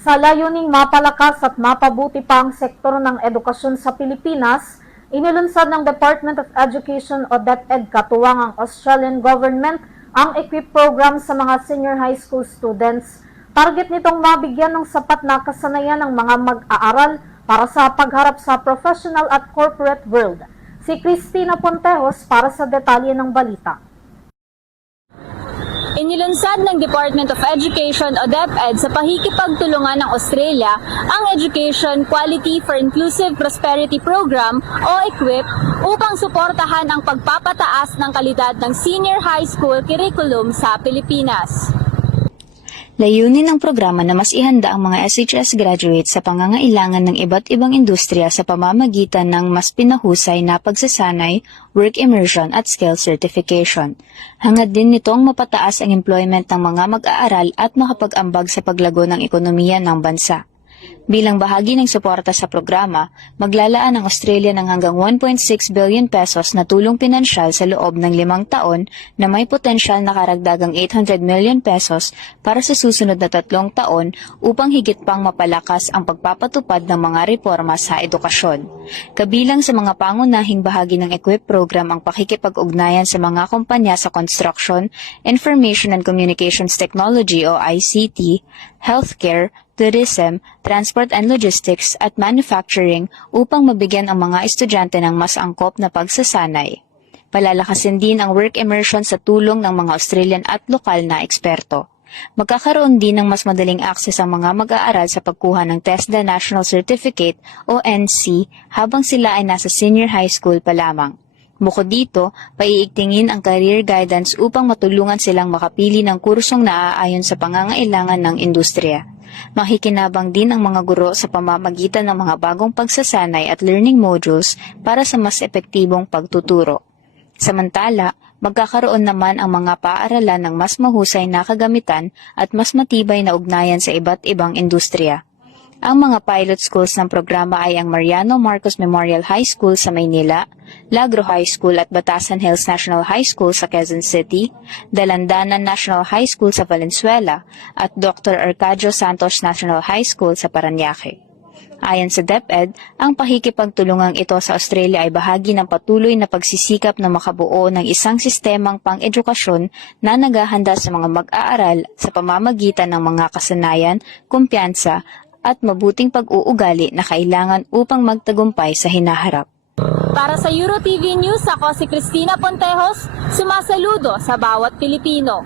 Sa layuning mapalakas at mapabuti pa ang sektor ng edukasyon sa Pilipinas, inilunsad ng Department of Education o DepEd katuwang ang Australian government ang EQUIP program sa mga senior high school students. Target nitong mabigyan ng sapat na kasanayan ng mga mag-aaral para sa pagharap sa professional at corporate world. Si Cristina Pontejos para sa detalye ng balita. Inilunsad ng Department of Education o DepEd sa pakikipagtulungan ng Australia ang Education Quality for Inclusive Prosperity Program o EQUIP upang suportahan ang pagpapataas ng kalidad ng senior high school curriculum sa Pilipinas. Layunin ng programa na mas ihanda ang mga SHS graduates sa pangangailangan ng iba't ibang industriya sa pamamagitan ng mas pinahusay na pagsasanay, work immersion at skill certification. Hangad din nito ang mapataas ang employment ng mga mag-aaral at makapag-ambag sa paglago ng ekonomiya ng bansa. Bilang bahagi ng suporta sa programa, maglalaan ang Australia ng hanggang 1.6 billion pesos na tulong pinansyal sa loob ng 5 taon na may potensyal na karagdagang 800 million pesos para sa susunod na 3 taon upang higit pang mapalakas ang pagpapatupad ng mga reforma sa edukasyon. Kabilang sa mga pangunahing bahagi ng EQUIP program ang pakikipag-ugnayan sa mga kumpanya sa construction, information and communications technology o ICT, healthcare, tourism, transport and logistics at manufacturing upang mabigyan ang mga estudyante ng mas angkop na pagsasanay. Palalakasin din ang work immersion sa tulong ng mga Australian at lokal na eksperto. Magkakaroon din ng mas madaling akses ang mga mag-aaral sa pagkuha ng TESDA National Certificate o NC habang sila ay nasa senior high school pa lamang. Bukod dito, paiigtingin ang career guidance upang matulungan silang makapili ng kursong naaayon sa pangangailangan ng industriya. Makikinabang din ang mga guro sa pamamagitan ng mga bagong pagsasanay at learning modules para sa mas epektibong pagtuturo. Samantala, magkakaroon naman ang mga paaralan ng mas mahusay na kagamitan at mas matibay na ugnayan sa iba't ibang industriya. Ang mga pilot schools ng programa ay ang Mariano Marcos Memorial High School sa Maynila, Lagro High School at Batasan Hills National High School sa Quezon City, Dalandanan National High School sa Valenzuela at Dr. Arcadio Santos National High School sa Parañaque. Ayon sa DepEd, ang pakikipagtulungang ito sa Australia ay bahagi ng patuloy na pagsisikap na makabuo ng isang sistemang pang-edukasyon na naghahanda sa mga mag-aaral sa pamamagitan ng mga kasanayan, kumpiyansa, at mabuting pag-uugali na kailangan upang magtagumpay sa hinaharap. Para sa EuroTV News, ako si Cristina Pontejos, sumasaludo sa bawat Pilipino.